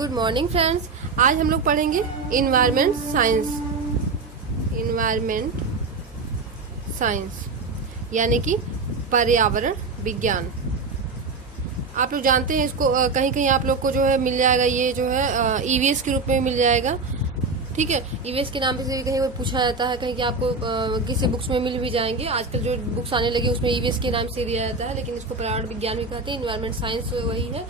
Good morning friends. आज हम लोग पढ़ेंगे इन्वायरमेंट साइंस। इन्वायरमेंट साइंस यानी कि पर्यावरण विज्ञान। आप लोग जानते हैं इसको, कहीं कहीं आप लोग को जो है मिल जाएगा, ये जो है ईवीएस के रूप में मिल जाएगा। ठीक है, ईवीएस के नाम से कहीं पूछा जाता है, कहीं कि आपको किसी बुक्स में मिल भी जाएंगे। आजकल जो बुक्स आने लगी उसमें ईवीएस के नाम से दिया जाता है, लेकिन इसको पर्यावरण विज्ञान भी कहते हैं। इन्वायरमेंट साइंस वही है।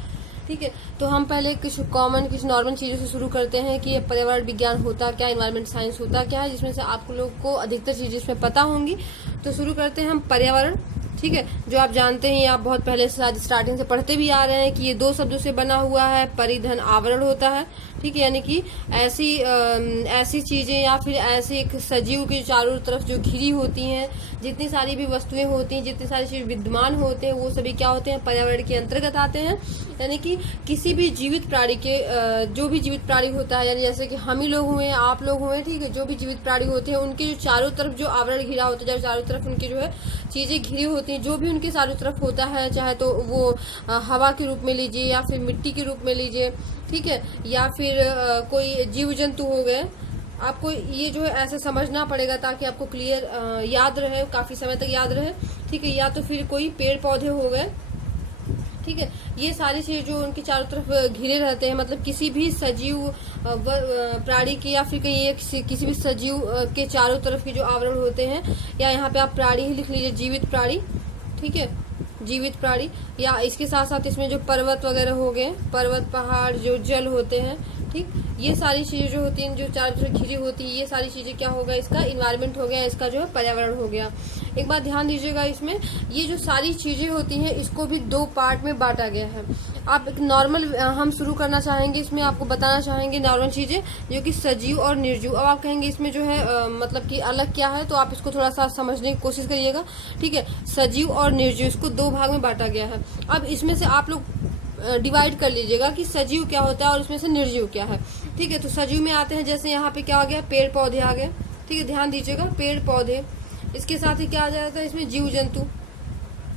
ठीक है, तो हम पहले कुछ नॉर्मल चीज़ों से शुरू करते हैं कि पर्यावरण विज्ञान होता क्या, इन्वायरमेंट साइंस होता क्या है, जिसमें से आपको लोग को अधिकतर चीज़ें इसमें पता होंगी। तो शुरू करते हैं हम पर्यावरण। ठीक है, जो आप जानते हैं, आप बहुत पहले से स्टार्टिंग से पढ़ते भी आ रहे हैं कि ये दो शब्दों से बना हुआ है। परिधन आवरण होता है। ठीक है, यानी कि ऐसी चीजें या फिर ऐसे एक सजीव के चारों तरफ जो घिरी होती हैं, जितनी सारी भी वस्तुएं होती हैं, जितनी सारी चीज विद्यमान होते हैं, वो सभी क्या होते हैं, पर्यावरण के अंतर्गत आते हैं। यानी कि किसी भी जीवित प्राणी के जो भी जीवित प्राणी होता है, यानी जैसे कि हम ही लोग हुए, आप लोग हुए, ठीक है, जो भी जीवित प्राणी होते हैं उनके जो चारों तरफ जो आवरण घिरा होता है, चारों तरफ उनकी जो है चीजें घिरी होती हैं, जो भी उनके चारों तरफ होता है, चाहे तो वो हवा के रूप में लीजिए या फिर मिट्टी के रूप में लीजिए, ठीक है, या फिर कोई जीव जंतु हो गए। आपको ये जो है ऐसे समझना पड़ेगा ताकि आपको क्लियर याद रहे, काफी समय तक याद रहे। ठीक है, या तो फिर कोई पेड़ पौधे हो गए। ठीक है, ये सारी चीजें जो उनके चारों तरफ घिरे रहते हैं, मतलब किसी भी सजीव प्राणी के या फिर किसी भी सजीव के चारों तरफ के जो आवरण होते हैं, या यहाँ पे आप प्राणी ही लिख लीजिए, जीवित प्राणी। ठीक है, जीवित प्राणी, या इसके साथ साथ इसमें जो पर्वत वगैरह हो गए, पर्वत पहाड़ जो जल होते हैं, ठीक, ये सारी चीजें जो होती हैं, जो चारों तरफ घिरी होती है, ये सारी चीजें क्या होगा, इसका इन्वायरमेंट हो गया, इसका जो है पर्यावरण हो गया। एक बात ध्यान दीजिएगा, इसमें ये जो सारी चीजें होती हैं इसको भी दो पार्ट में बांटा गया है। आप एक नॉर्मल हम शुरू करना चाहेंगे, इसमें आपको बताना चाहेंगे नॉर्मल चीजें जो कि सजीव और निर्जीव। अब आप कहेंगे इसमें जो है मतलब कि अलग क्या है, तो आप इसको थोड़ा सा समझने की कोशिश करिएगा। ठीक है, सजीव और निर्जीव, इसको दो भाग में बांटा गया है। अब इसमें से आप लोग डिवाइड कर लीजिएगा कि सजीव क्या होता है और उसमें से निर्जीव क्या है। ठीक है, तो सजीव में आते हैं, जैसे यहाँ पे क्या आ गया, पेड़ पौधे आ गए। ठीक है, ध्यान दीजिएगा, पेड़ पौधे, इसके साथ ही क्या आ जाता है, इसमें जीव जंतु।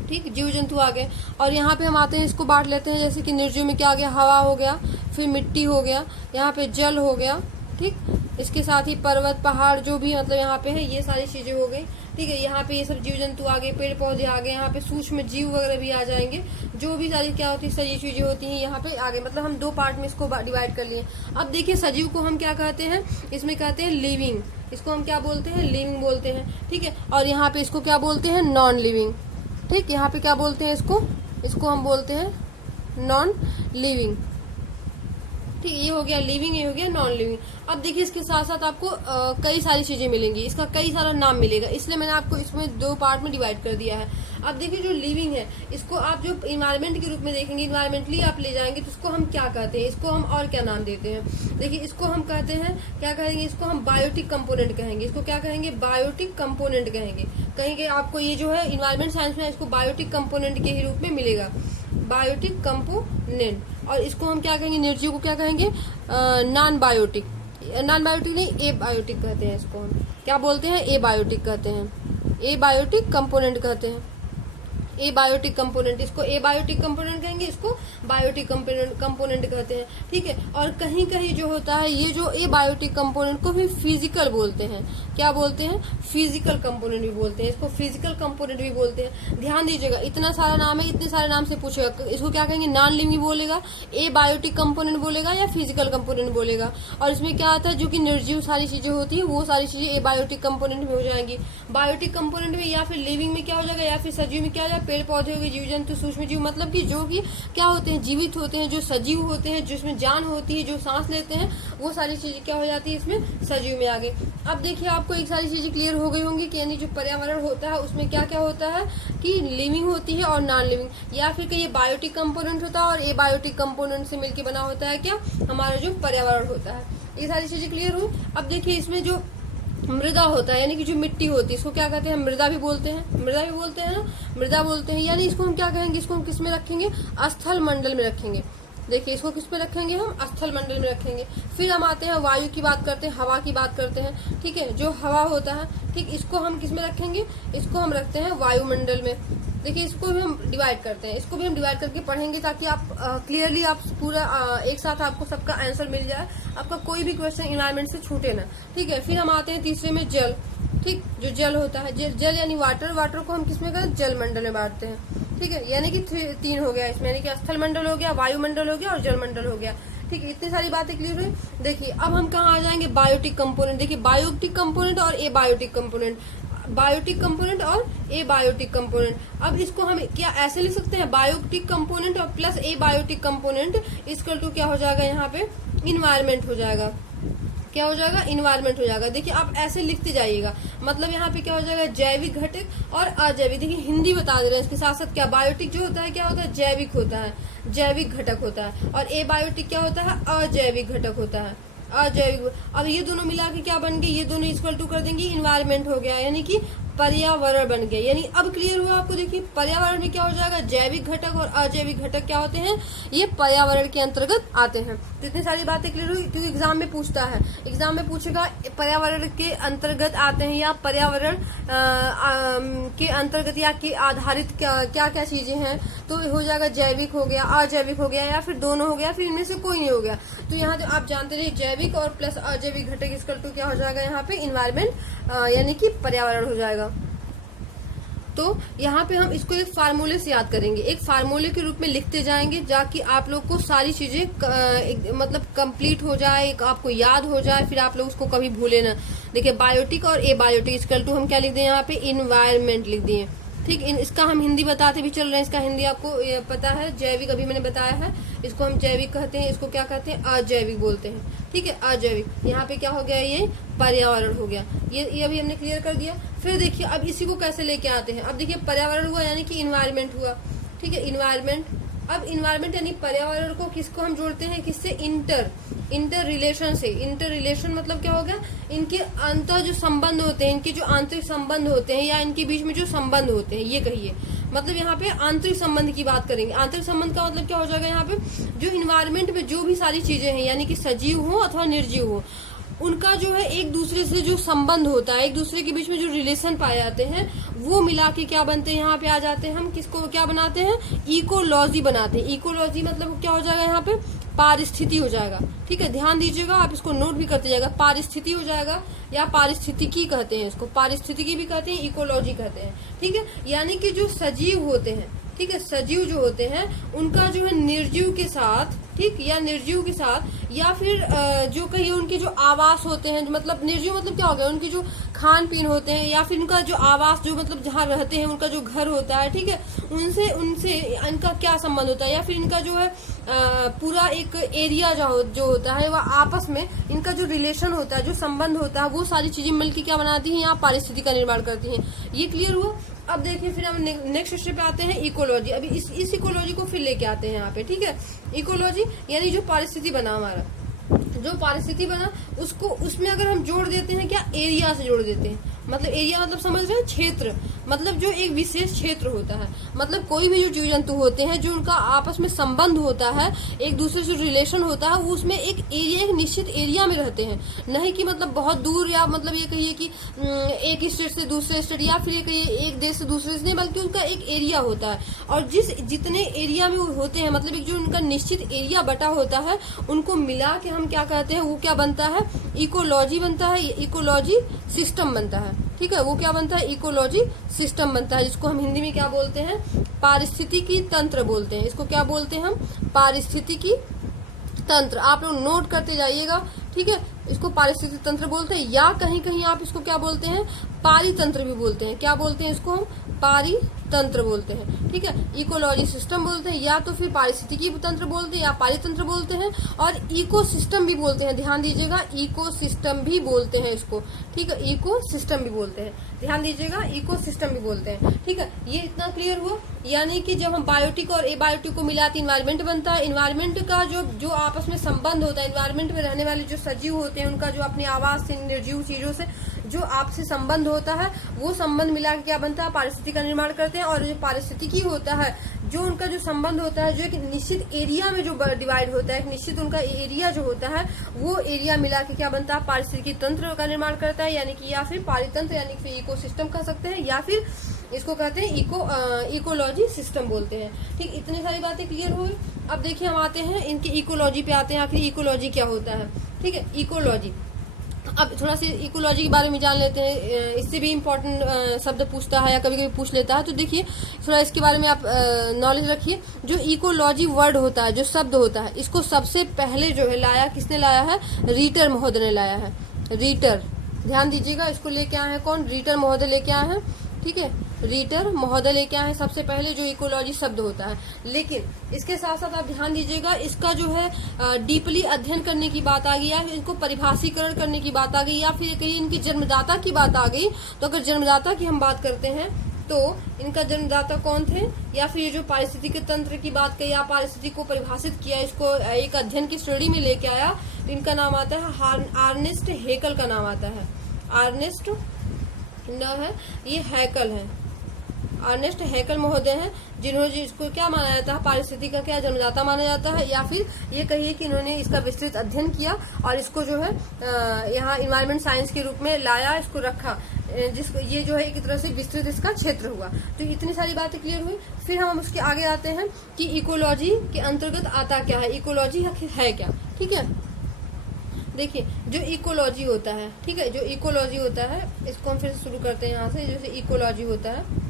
ठीक, जीव जंतु आ गए। और यहाँ पे हम आते हैं, इसको बांट लेते हैं, जैसे कि निर्जीव में क्या आ गया, हवा हो गया, फिर मिट्टी हो गया, यहाँ पे जल हो गया। ठीक, इसके साथ ही पर्वत पहाड़ जो भी मतलब यहाँ पे है, ये सारी चीजें हो गई। ठीक है, यहाँ पे ये सब जीव जंतु आ गए, पेड़ पौधे आ गए, यहाँ पे सूक्ष्म जीव वगैरह भी आ जाएंगे, जो भी सारी क्या होती है सजीव चीजें होती हैं, यहाँ पे आ गए। मतलब हम दो पार्ट में इसको डिवाइड कर लिए। अब देखिए, सजीव को हम क्या कहते हैं, इसमें कहते हैं लिविंग, इसको हम क्या बोलते हैं, लिविंग बोलते हैं। ठीक है, और यहाँ पे इसको क्या बोलते हैं, नॉन लिविंग। ठीक, यहाँ पे क्या बोलते हैं, इसको हम बोलते हैं नॉन लिविंग। ठीक, ये हो गया लिविंग, ये हो गया नॉन लिविंग। अब देखिए, इसके साथ साथ आपको कई सारी चीजें मिलेंगी, इसका कई सारा नाम मिलेगा, इसलिए मैंने आपको इसमें दो पार्ट में डिवाइड कर दिया है। अब देखिए, जो लिविंग है, इसको आप जो इन्वायरमेंट के रूप में देखेंगे, इन्वायरमेंटली आप ले जाएंगे, तो इसको हम क्या कहते हैं, इसको हम और क्या नाम देते हैं। देखिए, इसको हम कहते हैं, क्या कहेंगे, इसको हम बायोटिक कंपोनेंट कहेंगे। इसको क्या कहेंगे, बायोटिक कंपोनेंट कहेंगे। कहेंगे आपको ये जो है इन्वायरमेंट साइंस में इसको बायोटिक कंपोनेंट के ही रूप में मिलेगा, बायोटिक कंपोनेंट। और इसको हम क्या कहेंगे, निर्जीव को क्या कहेंगे, नॉन बायोटिक नहीं, ए बायोटिक कहते हैं। इसको हम क्या बोलते हैं, ए बायोटिक कहते हैं, ए बायोटिक कंपोनेंट कहते हैं, ए बायोटिक कंपोनेंट। इसको ए बायोटिक कंपोनेंट कहेंगे, इसको बायोटिक कंपोनेंट कहते हैं। ठीक है, और कहीं कहीं जो होता है, ये जो ए बायोटिक कंपोनेंट को भी फिजिकल बोलते हैं। क्या बोलते हैं, फिजिकल कंपोनेंट भी बोलते हैं, इसको फिजिकल कंपोनेंट भी बोलते हैं। ध्यान दीजिएगा, इतना सारा नाम है, इतने सारे नाम से पूछेगा, इसको क्या कहेंगे, नॉन लिविंग बोलेगा, ए बायोटिक कंपोनेंट बोलेगा, या फिजिकल कंपोनेंट बोलेगा। और इसमें क्या आता है, जो कि निर्जीव सारी चीजें होती है, वो सारी चीजें ए बायोटिक कंपोनेंट में हो जाएंगी। बायोटिक कंपोनेंट में या फिर लिविंग में क्या हो जाएगा, या फिर सजीव में क्या हो जाएगा, पेड़ पौधे हो गए, जीव जंतु, सूक्ष्म जीव, मतलब कि जो कि क्या होते हैं, जीवित होते हैं, जो सजीव होते हैं, जिसमें जान होती है, जो सांस लेते हैं, वो सारी चीजें क्या हो जाती है, इसमें सजीव में आ गई। अब देखिए, आपको एक सारी चीजें क्लियर हो गई होंगी कि यानी जो पर्यावरण होता है उसमें क्या क्या होता है, कि लिविंग होती है और नॉन लिविंग, या फिर कहीं बायोटिक कंपोनेंट होता है और ए बायोटिक कंपोनेंट से मिलकर बना होता है क्या, हमारा जो पर्यावरण होता है। ये सारी चीजें क्लियर हुई। अब देखिए, इसमें जो मृदा होता है, यानी कि जो मिट्टी होती है, इसको क्या कहते हैं, मृदा भी बोलते हैं, मृदा भी बोलते हैं ना, मृदा बोलते हैं। यानी इसको हम क्या कहेंगे, इसको हम किस में रखेंगे, स्थल मंडल में रखेंगे। देखिए, इसको किस पे रखेंगे, हम स्थल मंडल में रखेंगे। फिर हम आते हैं वायु की बात करते हैं, हवा की बात करते हैं। ठीक है, जो हवा होता है, ठीक, इसको हम किस में रखेंगे, इसको हम रखते हैं वायुमंडल में। देखिए इसको भी हम डिवाइड करते हैं, इसको भी हम डिवाइड करके पढ़ेंगे ताकि आप क्लियरली आप पूरा एक साथ आपको सबका आंसर मिल जाए, आपका कोई भी क्वेश्चन इन्वायरमेंट से छूटे ना। ठीक है, फिर हम आते हैं तीसरे में जल। ठीक, जो जल होता है, जल यानी वाटर, वाटर को हम किसमें करते हैं, जल मंडल में बांटते हैं। ठीक है, यानी कि 3 हो गया इसमें, यानी कि स्थल मंडल हो गया, वायुमंडल हो गया और जल मंडल हो गया। ठीक है, इतनी सारी बातें क्लियर हुई। देखिए अब हम कहाँ आ जाएंगे, बायोटिक कंपोनेंट। देखिए बायोटिक कंपोनेंट और ए बायोटिक कंपोनेंट, बायोटिक कंपोनेंट और ए बायोटिक कंपोनेंट। अब इसको हम क्या ऐसे लिख सकते हैं, बायोटिक कंपोनेंट और plus abiotic component equal to क्या हो जाएगा, यहाँ पे इन्वायरमेंट हो जाएगा। क्या हो जाएगा, इन्वायरमेंट हो जाएगा। देखिए आप ऐसे लिखते जाइएगा, मतलब यहाँ पे क्या हो जाएगा, जैविक घटक और अजैविक। देखिए हिंदी बता दे रहे हैं इसके साथ साथ, क्या बायोटिक जो होता है क्या होता है, जैविक होता है, जैविक घटक होता है, और ए बायोटिक क्या होता है, अजैविक घटक होता है, अजैविक। अब ये दोनों मिला के क्या बन गए, ये दोनों इक्वल टू कर देंगे इन्वायरमेंट हो गया, यानी कि पर्यावरण बन गया। यानी अब क्लियर हुआ आपको। देखिए पर्यावरण में क्या हो जाएगा, जैविक घटक और अजैविक घटक क्या होते हैं, ये पर्यावरण के अंतर्गत आते हैं। तो इतनी सारी बातें क्लियर हुई, क्योंकि एग्जाम में पूछता है, एग्जाम में पूछेगा पर्यावरण के अंतर्गत आते हैं या पर्यावरण के अंतर्गत या के आधारित क्या क्या चीजें हैं, तो हो जाएगा जैविक हो गया, अजैविक हो गया, या फिर दोनों हो गया, फिर इनमें से कोई नहीं हो गया। तो यहाँ तो आप जानते रहिए जैविक और प्लस अजैविक घटक इक्वल टू क्या हो जाएगा, यहाँ पे इन्वायरमेंट यानी कि पर्यावरण हो जाएगा। तो यहाँ पे हम इसको एक फार्मूले से याद करेंगे, एक फार्मूले के रूप में लिखते जाएंगे, जाकि आप लोग को सारी चीजें मतलब कंप्लीट हो जाए, आपको याद हो जाए, फिर आप लोग उसको कभी भूले ना। देखिए बायोटिक और ए बायोटिक इक्वल टू हम क्या लिख दिए, यहाँ पे इन्वायरमेंट लिख दिए। ठीक, इसका हम हिंदी बताते भी चल रहे हैं, इसका हिंदी आपको पता है, जैविक अभी मैंने बताया है, इसको हम जैविक कहते हैं, इसको क्या कहते हैं, अजैविक बोलते हैं। ठीक है, अजैविक। यहाँ पे क्या हो गया, ये पर्यावरण हो गया, ये अभी हमने क्लियर कर दिया। फिर देखिए अब इसी को कैसे लेके आते हैं। अब देखिए पर्यावरण हुआ यानी कि इन्वायरमेंट हुआ। ठीक है, इन्वायरमेंट। अब इन्वायरमेंट यानी पर्यावरण को किसको हम जोड़ते हैं, किससे, इंटर रिलेशन से। इंटर रिलेशन मतलब क्या हो गया, इनके अंतर जो संबंध होते हैं, इनके जो आंतरिक संबंध होते हैं, या इनके बीच में जो संबंध होते हैं, ये कहिए। मतलब यहाँ पे आंतरिक संबंध की बात करेंगे। आंतरिक संबंध का मतलब क्या हो जाएगा, यहाँ पे जो इन्वायरमेंट में जो भी सारी चीजें हैं, यानी कि सजीव हो अथवा निर्जीव हो, उनका जो है एक दूसरे से जो संबंध होता है, एक दूसरे के बीच में जो रिलेशन पाए जाते हैं, वो मिला के क्या बनते हैं, यहाँ पे आ जाते हैं। हम किसको क्या बनाते हैं, इकोलॉजी बनाते हैं। इकोलॉजी मतलब क्या हो जाएगा, यहाँ पे पारिस्थिति हो जाएगा। ठीक है, ध्यान दीजिएगा, आप इसको नोट भी करते जाएगा। पारिस्थिति हो जाएगा या पारिस्थितिकी कहते हैं इसको, पारिस्थितिकी भी कहते हैं, इकोलॉजी कहते हैं। ठीक है, यानी कि जो सजीव होते हैं, ठीक है, सजीव जो होते हैं उनका जो है निर्जीव के साथ, ठीक, या निर्जीव के साथ, या फिर जो कहिए उनके जो आवास होते हैं, मतलब निर्जीव मतलब क्या हो गया, उनकी जो खान पीन होते हैं, या फिर उनका जो आवास जो मतलब जहाँ रहते हैं, उनका जो घर होता है, ठीक है, उनसे इनका क्या संबंध होता है, या फिर इनका जो है पूरा एक एरिया जो होता है, वह आपस में इनका जो रिलेशन होता है, जो संबंध होता है, वो सारी चीजें मिलकर क्या बनाती हैं, यहाँ पारिस्थिति का निर्माण करती हैं। ये क्लियर हुआ। अब देखिए फिर हम नेक्स्ट स्टेप पे आते हैं, इकोलॉजी। अभी इस इकोलॉजी को फिर लेके आते हैं यहाँ पे। ठीक है, इकोलॉजी यानी जो पारिस्थिति बना, हमारा जो पारिस्थिति बना, उसको उसमें अगर हम जोड़ देते हैं, क्या, एरिया से जोड़ देते हैं। मतलब एरिया मतलब समझ रहे हैं, क्षेत्र, मतलब जो एक विशेष क्षेत्र होता है, मतलब कोई भी जो जीव जंतु होते हैं, जो उनका आपस में संबंध होता है, एक दूसरे से रिलेशन होता है, वो उसमें एक एरिया, एक निश्चित एरिया में रहते हैं। नहीं कि मतलब बहुत दूर, या मतलब ये कहिए कि एक स्टेट से दूसरे स्टेट, या फिर ये कहिए एक देश से दूसरे से, नहीं, बल्कि उनका एक एरिया होता है। और जितने एरिया में वो होते हैं, मतलब एक जो उनका निश्चित एरिया बटा होता है, उनको मिला के हम क्या कहते हैं, वो क्या बनता है, इकोलॉजी बनता है, इकोलॉजी सिस्टम बनता है। ठीक है, वो क्या बनता है, इकोलॉजी सिस्टम बनता है, जिसको हम हिंदी में क्या बोलते हैं, पारिस्थितिकी तंत्र बोलते हैं। इसको क्या बोलते हैं हम, पारिस्थितिकी तंत्र। आप लोग नोट करते जाइएगा। ठीक है, इसको पारिस्थितिक तंत्र बोलते हैं, या कहीं कहीं आप इसको क्या बोलते हैं, पारितंत्र भी बोलते हैं। क्या बोलते हैं इसको हम, पारितंत्र बोलते हैं। ठीक है, इकोलॉजी सिस्टम बोलते हैं, या तो फिर पारिस्थितिकी तंत्र बोलते हैं, या पारितंत्र बोलते हैं, और इकोसिस्टम भी बोलते हैं। ध्यान दीजिएगा, इकोसिस्टम भी बोलते हैं इसको। ठीक है, इकोसिस्टम भी बोलते हैं, ध्यान दीजिएगा, इकोसिस्टम भी बोलते हैं। ठीक है, ये इतना क्लियर हुआ। यानी कि जब हम बायोटिक और एबायोटिक को मिलाते इन्वायरमेंट बनता है। इन्वायरमेंट का जो आपस में संबंध होता है, इन्वायरमेंट में रहने वाले जो सजीव होते हैं, उनका जो अपने आवास से, निर्जीव चीजों से जो आपसे संबंध होता है, वो संबंध मिला के क्या बनता है, पारिस्थिति का निर्माण करते हैं। और जो पारिस्थितिकी होता है, जो उनका जो संबंध होता है, जो एक निश्चित एरिया में जो डिवाइड होता है, एक निश्चित उनका एरिया जो होता है, वो एरिया मिला के क्या बनता है, पारिस्थितिकी तंत्र का निर्माण करता है। यानी कि या फिर पारितंत्र, यानी कि इकोसिस्टम कह सकते हैं, या फिर इसको कहते हैं इकोलॉजी सिस्टम बोलते हैं। ठीक, इतनी सारी बातें क्लियर हुई। अब देखिए हम आते हैं इनकी इकोलॉजी पे आते हैं, आखिर इकोलॉजी क्या होता है। ठीक है, इकोलॉजी, अब थोड़ा सा इकोलॉजी के बारे में जान लेते हैं। इससे भी इम्पोर्टेंट शब्द पूछता है या कभी कभी पूछ लेता है, तो देखिए थोड़ा इसके बारे में आप नॉलेज रखिए। जो इकोलॉजी वर्ड होता है, जो शब्द होता है, इसको सबसे पहले जो है लाया किसने लाया है, रीटर महोदय ने लाया है। रीटर, ध्यान दीजिएगा, इसको लेके आए हैं कौन, रीटर महोदय लेके आए हैं। ठीक है, रीटर महोदय लेके आए हैं सबसे पहले जो इकोलॉजी शब्द होता है। लेकिन इसके साथ साथ आप ध्यान दीजिएगा, इसका जो है डीपली अध्ययन करने की बात आ गई, या फिर इनको परिभाषीकरण करने की बात आ गई, या फिर कहीं इनकी जन्मदाता की बात आ गई। तो अगर जन्मदाता की हम बात करते हैं तो इनका जन्मदाता कौन थे, या फिर ये जो पारिस्थितिक तंत्र की बात कही, या पारिस्थितिक को परिभाषित किया, इसको एक अध्ययन की श्रेणी में लेके आया, तो इनका नाम आता है अर्नेस्ट हैकल का नाम आता है। अर्नेस्ट न है, ये हैकल है, अर्नेस्ट हैकल महोदय हैं, जिन्होंने इसको क्या माना जाता है, पारिस्थितिक का क्या जन्मदाता माना जाता है, या फिर ये कहिए कि इन्होंने इसका विस्तृत अध्ययन किया और इसको जो है यहाँ इन्वायरमेंट साइंस के रूप में लाया, इसको रखा, जिसको ये जो है एक तरह से विस्तृत इसका क्षेत्र हुआ। तो इतनी सारी बातें क्लियर हुई। फिर हम उसके आगे आते हैं कि इकोलॉजी के अंतर्गत आता क्या है, इकोलॉजी आखिर है क्या। ठीक है, देखिए जो इकोलॉजी होता है, ठीक है, जो इकोलॉजी होता है, इसको हम फिर से शुरू करते हैं यहाँ से। जैसे इकोलॉजी होता है,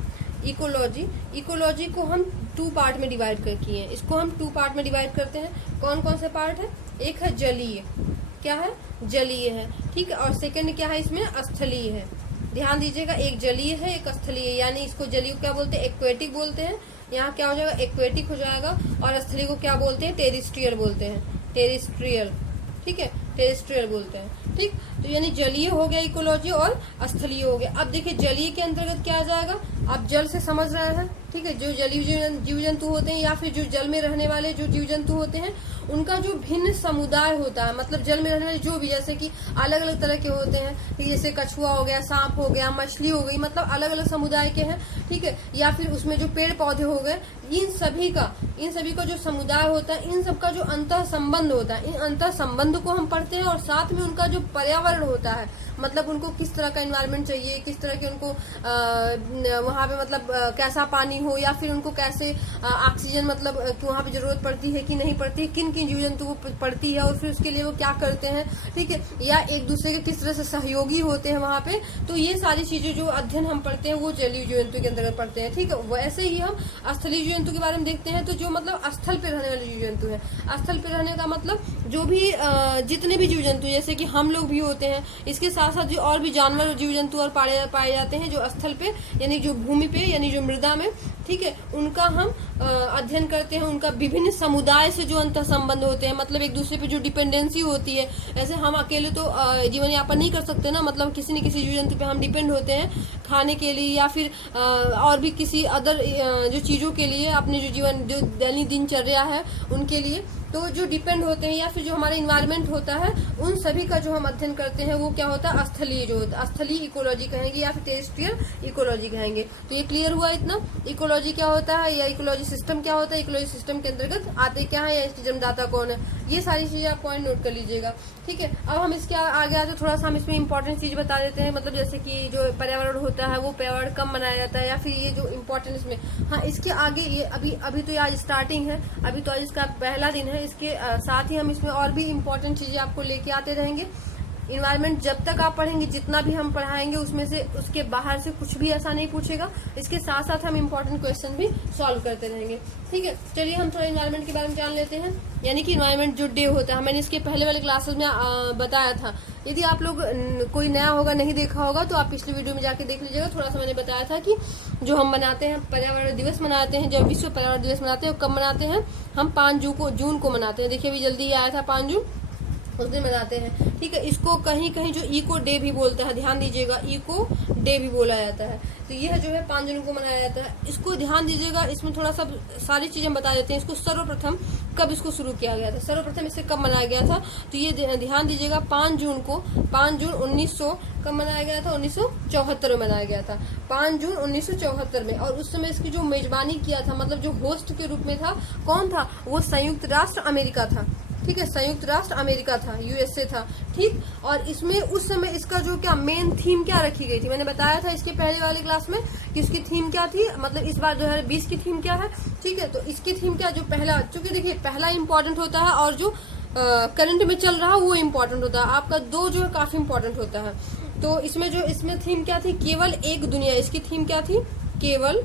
इकोलॉजी को हम 2 पार्ट में डिवाइड किए हैं। इसको हम 2 पार्ट में डिवाइड करते हैं। कौन कौन से पार्ट है, एक है जलीय, क्या है, जलीय है। ठीक है, और सेकंड क्या है इसमें, स्थलीय है। ध्यान दीजिएगा, एक जलीय है, एक स्थलीय है, यानी इसको जलीय क्या बोलते हैं, एक्वेटिक बोलते हैं। यहाँ क्या हो जाएगा, एक्वेटिक हो जाएगा, और स्थलीय को क्या बोलते हैं, टेरिस्ट्रियल बोलते हैं, टेरिस्ट्रियल। ठीक है, टेरिस्ट्रियल बोलते हैं। ठीक, तो यानी जलीय हो गया इकोलॉजी और स्थलीय हो गया। अब देखिए जलीय के अंतर्गत क्या आ जाएगा, आप जल से समझ रहे हैं। ठीक है, जो जलीय जीव जंतु होते हैं, या फिर जो जल में रहने वाले जो जीव जंतु होते हैं, उनका जो भिन्न समुदाय होता है, मतलब जल में रहने वाले जो भी, जैसे कि अलग अलग तरह के होते हैं, जैसे कछुआ हो गया, सांप हो गया, मछली हो गई, मतलब अलग अलग समुदाय के हैं। ठीक है, या फिर उसमें जो पेड़ पौधे हो गए, इन सभी का जो समुदाय होता है, इन सबका जो अंतर संबंध होता है, इन अंतर संबंध को हम पढ़ते हैं। और साथ में उनका जो पर्यावरण होता है, मतलब उनको किस तरह का एनवायरनमेंट चाहिए, किस तरह के उनको वहाँ पे मतलब कैसा पानी हो, या फिर उनको कैसे ऑक्सीजन मतलब वहाँ पे जरूरत पड़ती है कि नहीं पड़ती है, किन किन जीव जंतु को पड़ती है, और फिर उसके लिए वो क्या करते हैं। ठीक है, या एक दूसरे के किस तरह से सहयोगी होते हैं वहाँ पे। तो ये सारी चीजें जो अध्ययन हम पढ़ते हैं वो जलीय जीव जंतु के अंतर्गत पढ़ते हैं। ठीक है, वैसे ही हम स्थलीय जीव जंतु के बारे में देखते हैं, तो जो मतलब स्थल पे रहने वाले जीव जंतु है। स्थल पे रहने का मतलब जो भी जितने भी जीव जंतु, जैसे कि हम लोग भी होते हैं, इसके साथ साथ जो और भी जानवर जीव जंतु और पाए जाते हैं जो स्थल पे, यानी जो भूमि पे, यानी जो मृदा में। ठीक है, उनका हम अध्ययन करते हैं। उनका विभिन्न समुदाय से जो अंतर संबंध होते हैं, मतलब एक दूसरे पे जो डिपेंडेंसी होती है। ऐसे हम अकेले तो जीवन यापन नहीं कर सकते ना, मतलब किसी न किसी जीव जंतु पे हम डिपेंड होते हैं खाने के लिए, या फिर और भी किसी अदर जो चीजों के लिए, अपने जो जीवन जो दैनिक दिनचर्या है उनके लिए, तो जो डिपेंड होते हैं, या फिर जो हमारा इन्वायरमेंट होता है, उन सभी का जो हम अध्ययन करते हैं वो क्या होता है, स्थलीय जो होता है, स्थलीय इकोलॉजी कहेंगे, या फिर टेरेस्ट्रियल इकोलॉजी कहेंगे। तो ये क्लियर हुआ इतना। इकोलॉजी क्या होता है, या इकोलॉजी सिस्टम क्या होता है, इकोलॉजी सिस्टम के अंतर्गत आते क्या है, या इसकी जन्मदाता कौन है, ये सारी चीजें आप पॉइंट नोट कर लीजिएगा। ठीक है, अब हम इसके आगे आते थोड़ा सा हम इसमें इंपॉर्टेंट चीज बता देते हैं, मतलब जैसे कि जो पर्यावरण होता है वो पर्यावरण कब मनाया जाता है, या फिर ये जो इम्पोर्टेंट इसमें, हाँ इसके आगे ये अभी तो ये आज स्टार्टिंग है, अभी तो आज इसका पहला दिन है। इसके साथ ही हम इसमें और भी इम्पोर्टेंट चीजें आपको लेके आते रहेंगे। इन्वायरमेंट जब तक आप पढ़ेंगे, जितना भी हम पढ़ाएंगे उसमें से उसके बाहर से कुछ भी ऐसा नहीं पूछेगा। इसके साथ साथ हम इम्पोर्टेंट क्वेश्चन भी सॉल्व करते रहेंगे। ठीक है, चलिए हम थोड़ा इन्वायरमेंट के बारे में जान लेते हैं। यानी कि इन्वायरमेंट जो डे होता है, मैंने इसके पहले वाले क्लासेस में बताया था। यदि आप लोग कोई नया होगा, नहीं देखा होगा, तो आप पिछले वीडियो में जाके देख लीजिएगा। थोड़ा सा मैंने बताया था कि जो हम मनाते हैं, पर्यावरण दिवस मनाते हैं, जब विश्व पर्यावरण दिवस मनाते हैं, कब मनाते हैं हम 5 जून को मनाते हैं। देखिए अभी जल्दी ही आया था 5 जून, उस दिन मनाते हैं। ठीक है, इसको कहीं कहीं जो इको डे भी बोलता है, ध्यान दीजिएगा, इको डे भी बोला जाता है। तो यह जो है 5 जून को मनाया जाता है। इसको ध्यान दीजिएगा, इसमें थोड़ा सा सारी चीजें बता देते हैं। इसको सर्वप्रथम कब इसको शुरू किया गया था, सर्वप्रथम इसे कब मनाया गया था, तो ये ध्यान दीजिएगा 5 जून 1900 कब मनाया गया था, 1974 में मनाया गया था, 5 जून 1974 में। और उस समय इसकी जो मेजबानी किया था, मतलब जो होस्ट के रूप में था, कौन था, वो संयुक्त राष्ट्र अमेरिका था। ठीक है, संयुक्त राष्ट्र अमेरिका था, यूएसए था, ठीक। और इसमें उस समय इसका जो क्या मेन थीम क्या रखी गई थी, मैंने बताया था इसके पहले वाले क्लास में कि इसकी थीम क्या थी, मतलब इस बार 2020 की थीम क्या है, ठीक है। तो इसकी थीम क्या, जो पहला, चूंकि देखिए पहला इंपॉर्टेंट होता है और जो करंट में चल रहा वो इम्पोर्टेंट होता है, आपका दो जो है काफी इंपॉर्टेंट होता है। तो इसमें थीम क्या थी, केवल एक दुनिया, इसकी थीम क्या थी, केवल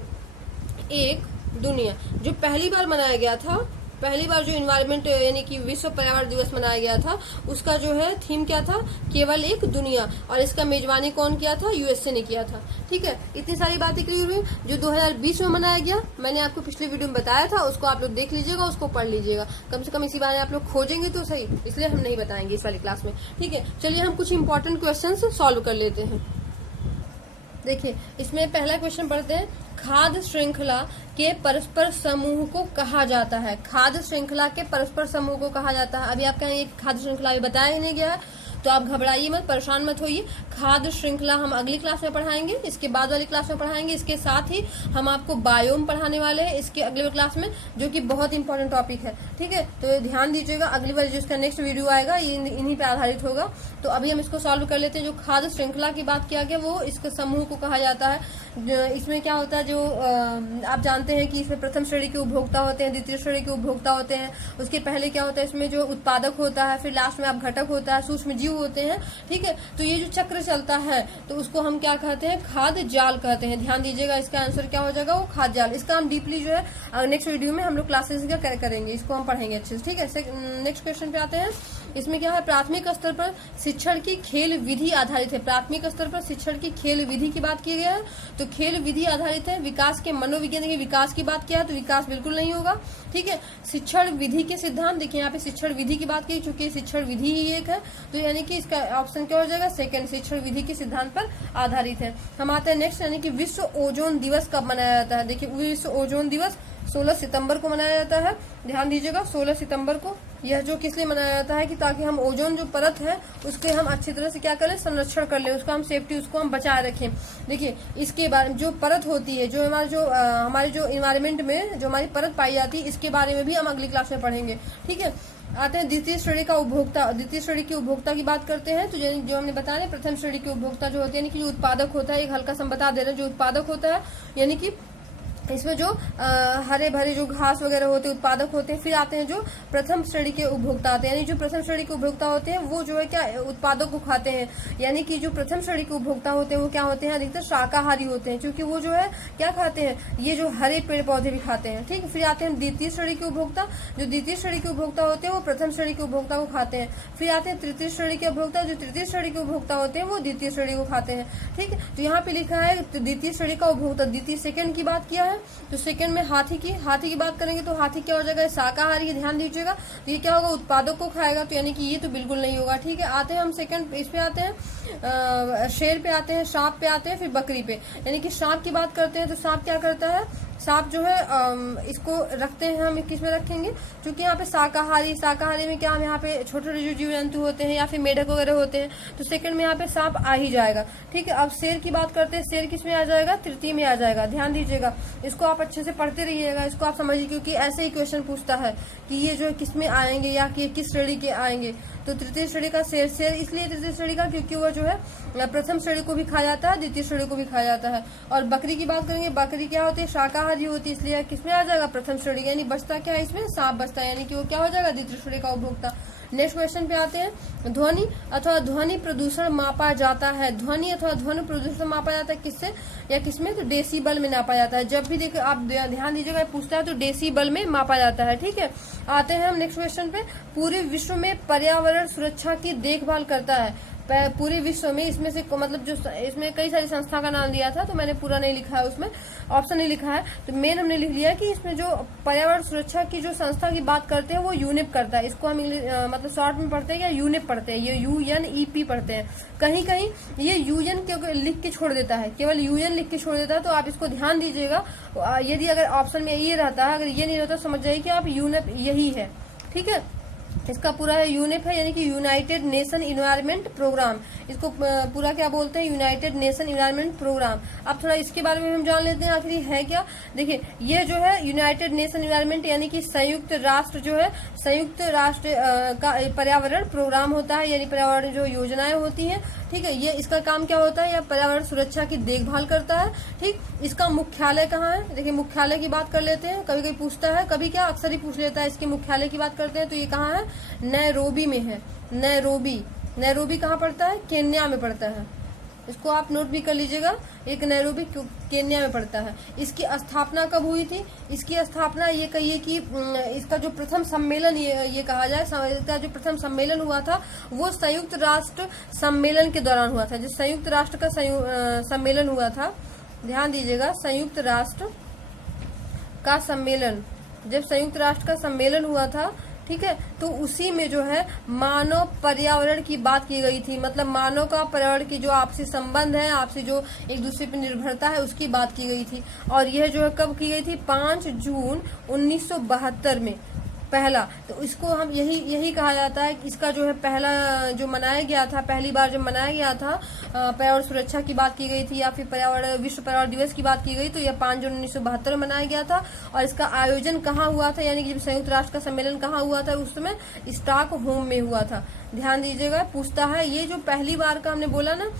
एक दुनिया। जो पहली बार मनाया गया था, पहली बार जो इन्वायरमेंट यानी कि विश्व पर्यावरण दिवस मनाया गया था, उसका जो है थीम क्या था, केवल एक दुनिया। और इसका मेजबानी कौन किया था, यूएसए ने किया था, ठीक है। इतनी सारी बातें क्लियर हुई। जो 2020 में मनाया गया, मैंने आपको पिछले वीडियो में बताया था, उसको आप लोग देख लीजिएगा, उसको पढ़ लीजिएगा, कम से कम इसी बारे में आप लोग खोजेंगे तो सही, इसलिए हम नहीं बताएंगे इस वाली क्लास में, ठीक है। चलिए हम कुछ इंपॉर्टेंट क्वेश्चन सॉल्व कर लेते हैं। देखिए इसमें पहला क्वेश्चन पढ़ते हैं, खाद्य श्रृंखला के परस्पर समूह को कहा जाता है। खाद्य श्रृंखला के परस्पर समूह को कहा जाता है। अभी आप कहेंगे खाद्य श्रृंखला अभी बताया ही नहीं गया है, तो आप घबराइए मत, परेशान मत होइए। खाद्य श्रृंखला हम अगली क्लास में पढ़ाएंगे, इसके बाद वाली क्लास में पढ़ाएंगे। इसके साथ ही हम आपको बायोम पढ़ाने वाले हैं इसके अगले क्लास में, जो कि बहुत इंपॉर्टेंट टॉपिक है, ठीक है। तो ध्यान दीजिएगा, अगली बार जो इसका नेक्स्ट वीडियो आएगा ये इन्हीं पे आधारित होगा। तो अभी हम इसको सॉल्व कर लेते हैं। जो खाद्य श्रृंखला की बात किया गया वो इसके समूह को कहा जाता है। इसमें क्या होता है, जो आप जानते हैं कि इसमें प्रथम श्रेणी के उपभोक्ता होते हैं, द्वितीय श्रेणी के उपभोक्ता होते हैं, उसके पहले क्या होता है, इसमें जो उत्पादक होता है, फिर लास्ट में आप घटक होता है, सूक्ष्म जीव होते हैं, ठीक है। तो ये जो चक्र चलता है तो उसको हम क्या कहते हैं, खाद्य जाल कहते हैं। ध्यान दीजिएगा, इसका आंसर क्या हो जाएगा, वो खाद्य जाल। इसका हम डीपली जो है नेक्स्ट वीडियो में हम लोग क्लासेस का करेंगे, इसको हम पढ़ेंगे अच्छे से, ठीक है। नेक्स्ट क्वेश्चन पे आते हैं। इसमें क्या है, प्राथमिक स्तर पर शिक्षण की खेल विधि आधारित है। प्राथमिक स्तर पर शिक्षण की खेल विधि की बात की गई है, तो खेल विधि आधारित है। विकास के मनोविज्ञान के विकास की बात किया है, तो विकास बिल्कुल नहीं होगा, ठीक है। शिक्षण विधि के सिद्धांत, देखिए यहाँ पे शिक्षण विधि की बात की, चूंकि शिक्षण विधि ही एक है, तो यानी कि इसका ऑप्शन क्या हो जाएगा, सेकंड, शिक्षण विधि के सिद्धांत पर आधारित है। हम आते हैं नेक्स्ट, यानी कि विश्व ओजोन दिवस कब मनाया जाता है। देखिए विश्व ओजोन दिवस 16 सितंबर को मनाया जाता है। ध्यान दीजिएगा, 16 सितंबर को। यह जो किस लिए मनाया जाता है कि ताकि हम ओजोन जो परत है उसके हम अच्छी तरह से क्या करें, संरक्षण कर लें, उसका हम सेफ्टी, उसको हम बचाए रखें। देखिए इसके बारे में जो परत होती है, जो हमारे जो इन्वायरमेंट में जो हमारी परत पाई जाती है, इसके बारे में भी हम अगली क्लास में पढ़ेंगे, ठीक है। आते हैं द्वितीय श्रेणी का उपभोक्ता। द्वितीय श्रेणी के उपभोक्ता की बात करते हैं, तो जो हमने बताया, प्रथम श्रेणी के उपभोक्ता जो होते हैं, यानी कि जो उत्पादक होता है, एक हल्का सा बता दे रहे हैं, जो उत्पादक होता है यानी कि इसमें जो हरे भरे जो घास वगैरह होते हैं, उत्पादक होते हैं। फिर आते हैं जो प्रथम श्रेणी के उपभोक्ता आते हैं, यानी जो प्रथम श्रेणी के उपभोक्ता होते हैं वो जो है क्या, उत्पादक को खाते हैं। यानी कि जो प्रथम श्रेणी के उपभोक्ता होते हैं वो क्या होते हैं, अधिकतर शाकाहारी होते हैं, क्योंकि वो जो है क्या खाते हैं, ये जो हरे पेड़ पौधे भी खाते हैं, ठीक। फिर आते हैं द्वितीय श्रेणी के उपभोक्ता। जो द्वितीय श्रेणी के उपभोक्ता होते हैं वो प्रथम श्रेणी के उपभोक्ता को खाते हैं। फिर आते हैं तृतीय श्रेणी के उपभोक्ता। जो तृतीय श्रेणी के उपभोक्ता होते हैं वो द्वितीय श्रेणी को खाते हैं, ठीक। तो यहाँ पे लिखा है द्वितीय श्रेणी का उपभोक्ता। द्वितीय सेकंड की बात किया है, तो सेकंड हाथी की बात करेंगे, तो हाथी क्या हो जाएगा, शाकाहारी। ध्यान दीजिएगा, तो ये क्या होगा, उत्पादक को खाएगा, तो यानी कि ये तो बिल्कुल नहीं होगा, ठीक है। आते हैं हम सेकंड इस पे आते हैं, शेर पे आते हैं, सांप पे आते हैं, फिर बकरी पे। यानी कि सांप की बात करते हैं, तो सांप क्या करता है, सांप जो है इसको रखते हैं हम किस में रखेंगे, क्योंकि यहाँ पे शाकाहारी में क्या, हम यहाँ पे छोटे छोटे जो जीव जंतु होते हैं या फिर मेढक वगैरह होते हैं, तो सेकंड में यहाँ पे सांप आ ही जाएगा, ठीक है। अब शेर की बात करते हैं, शेर किस में आ जाएगा, तृतीय में आ जाएगा। ध्यान दीजिएगा, इसको आप अच्छे से पढ़ते रहिएगा, इसको आप समझिए, क्योंकि ऐसे ही क्वेश्चन पूछता है कि ये जो किस में आएंगे या कि किस श्रेणी के आएंगे। तो तृतीय श्रेणी का शेर इसलिए तृतीय श्रेणी का, क्योंकि वो जो है प्रथम श्रेणी को भी खाया जाता है, द्वितीय श्रेणी को भी खाया जाता है। और बकरी की बात करेंगे, बकरी क्या होती है, शाकाहारी होती है, इसलिए किसमें आ जाएगा, प्रथम श्रेणी। यानी बचता क्या है इसमें, सांप बचता है, यानी कि वो क्या हो जाएगा, द्वितीय श्रेणी का उपभोक्ता। नेक्स्ट क्वेश्चन पे आते हैं, ध्वनि अथवा ध्वनि प्रदूषण मापा जाता है। ध्वनि अथवा ध्वनि प्रदूषण मापा जाता है किससे या किसमें, तो डेसीबल में नापा जाता है। जब भी देखो आप ध्यान दीजिएगा, पूछता है तो डेसीबल में मापा जाता है, ठीक है। आते हैं हम नेक्स्ट क्वेश्चन पे, पूरे विश्व में पर्यावरण सुरक्षा की देखभाल करता है। पूरे विश्व में, इसमें से मतलब जो इसमें कई सारी संस्था का नाम दिया था, तो मैंने पूरा नहीं लिखा है, उसमें ऑप्शन नहीं लिखा है, तो मेन हमने लिख लिया कि इसमें जो पर्यावरण सुरक्षा की जो संस्था की बात करते हैं वो यूनिप करता है। इसको हम मतलब शॉर्ट में पढ़ते हैं या यूनिप पढ़ते हैं, ये UNEP पढ़ते हैं। कहीं कहीं ये यूएन लिख के छोड़ देता है, केवल UN लिख के छोड़ देता है, तो आप इसको ध्यान दीजिएगा। यदि अगर ऑप्शन में ये रहता है, अगर ये नहीं रहता, समझ जाइए कि आप यूनिप यही है, ठीक है। इसका पूरा है यूनिप है, यानी कि यूनाइटेड नेशन इन्वायरमेंट प्रोग्राम। इसको पूरा क्या बोलते हैं, यूनाइटेड नेशन इन्वायरमेंट प्रोग्राम। अब थोड़ा इसके बारे में हम जान लेते हैं आखिर है क्या। देखिए ये जो है यूनाइटेड नेशन इन्वायरमेंट यानी कि संयुक्त राष्ट्र जो है, संयुक्त राष्ट्र का पर्यावरण प्रोग्राम होता है, यानी पर्यावरण जो योजनाएं होती हैं, ठीक है। ये इसका काम क्या होता है, यह पर्यावरण सुरक्षा की देखभाल करता है, ठीक। इसका मुख्यालय कहाँ है, देखिए मुख्यालय की बात कर लेते हैं, कभी कभी पूछता है, कभी क्या अक्सर ही पूछ लेता है। इसके मुख्यालय की बात करते हैं तो ये कहाँ है, नैरोबी में है। नैरोबी, नैरोबी कहाँ पड़ता है, केन्या में पड़ता है। इसको आप नोट भी कर लीजिएगा, एक नैरोबी केन्या में पड़ता है। इसकी स्थापना कब हुई थी, इसकी स्थापना ये कहिए कि इसका जो प्रथम सम्मेलन ये कहा जाए, इसका जो प्रथम सम्मेलन हुआ था वो संयुक्त राष्ट्र सम्मेलन के दौरान हुआ था। जो संयुक्त राष्ट्र का सम्मेलन हुआ था, ध्यान दीजिएगा, संयुक्त राष्ट्र का सम्मेलन, जब संयुक्त राष्ट्र का सम्मेलन हुआ था, ठीक है, तो उसी में जो है मानव पर्यावरण की बात की गई थी। मतलब मानव का पर्यावरण की जो आपसी संबंध है, आपसी जो एक दूसरे पर निर्भरता है, उसकी बात की गई थी। और यह जो है कब की गई थी, 5 जून 1972 में पहला। तो इसको हम यही कहा जाता है कि इसका जो है पहला जो मनाया गया था, पहली बार जब मनाया गया था, पर्यावरण सुरक्षा की बात की गई थी या फिर पर्यावरण विश्व पर्यावरण दिवस की बात की गई, तो यह 5 जून 1972 में मनाया गया था। और इसका आयोजन कहाँ हुआ था, यानी कि जब संयुक्त राष्ट्र का सम्मेलन कहाँ हुआ था, उस समय स्टॉकहोम में हुआ था। ध्यान दीजिएगा, पूछता है ये जो पहली बार का हमने बोला ना,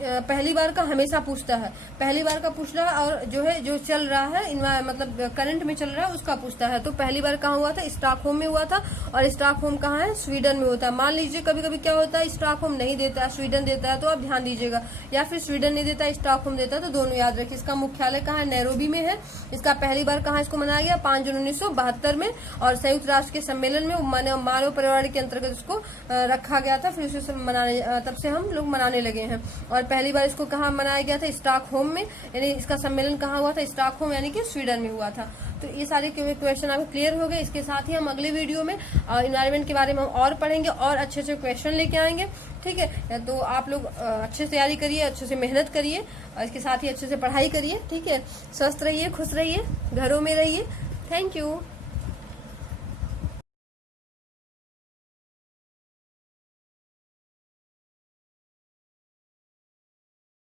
पहली बार का हमेशा पूछता है, पहली बार का पूछ रहा है, और जो है जो चल रहा है मतलब करंट में चल रहा है उसका पूछता है। तो पहली बार कहाँ हुआ था, स्टॉकहोम में हुआ था। और स्टॉकहोम कहाँ है, स्वीडन में होता है। मान लीजिए कभी कभी क्या होता है, स्टॉकहोम नहीं देता है, स्वीडन देता है, तो आप ध्यान दीजिएगा, या फिर स्वीडन नहीं देता है, स्टॉकहोम देता है, तो दोनों याद रखिए। इसका मुख्यालय कहाँ है, नैरोबी में है। इसका पहली बार कहाँ इसको मनाया गया, 5 जून 1972 में। और संयुक्त राष्ट्र के सम्मेलन में मानव पर्यावरण के अंतर्गत उसको रखा गया था। फिर उसे मनाने, तब से हम लोग मनाने लगे हैं। और पहली बार इसको कहाँ मनाया गया था, स्टॉकहोम में, यानी इसका सम्मेलन कहाँ हुआ था, स्टॉकहोम यानी कि स्वीडन में हुआ था। तो ये सारे क्वेश्चन आपके क्लियर हो गए। इसके साथ ही हम अगले वीडियो में एनवायरनमेंट के बारे में हम और पढ़ेंगे और अच्छे अच्छे क्वेश्चन लेके आएंगे, ठीक है। तो आप लोग अच्छे से तैयारी करिए, अच्छे से मेहनत करिए, और इसके साथ ही अच्छे से पढ़ाई करिए, ठीक है। स्वस्थ रहिए, खुश रहिए, घरों में रहिए। Thank you.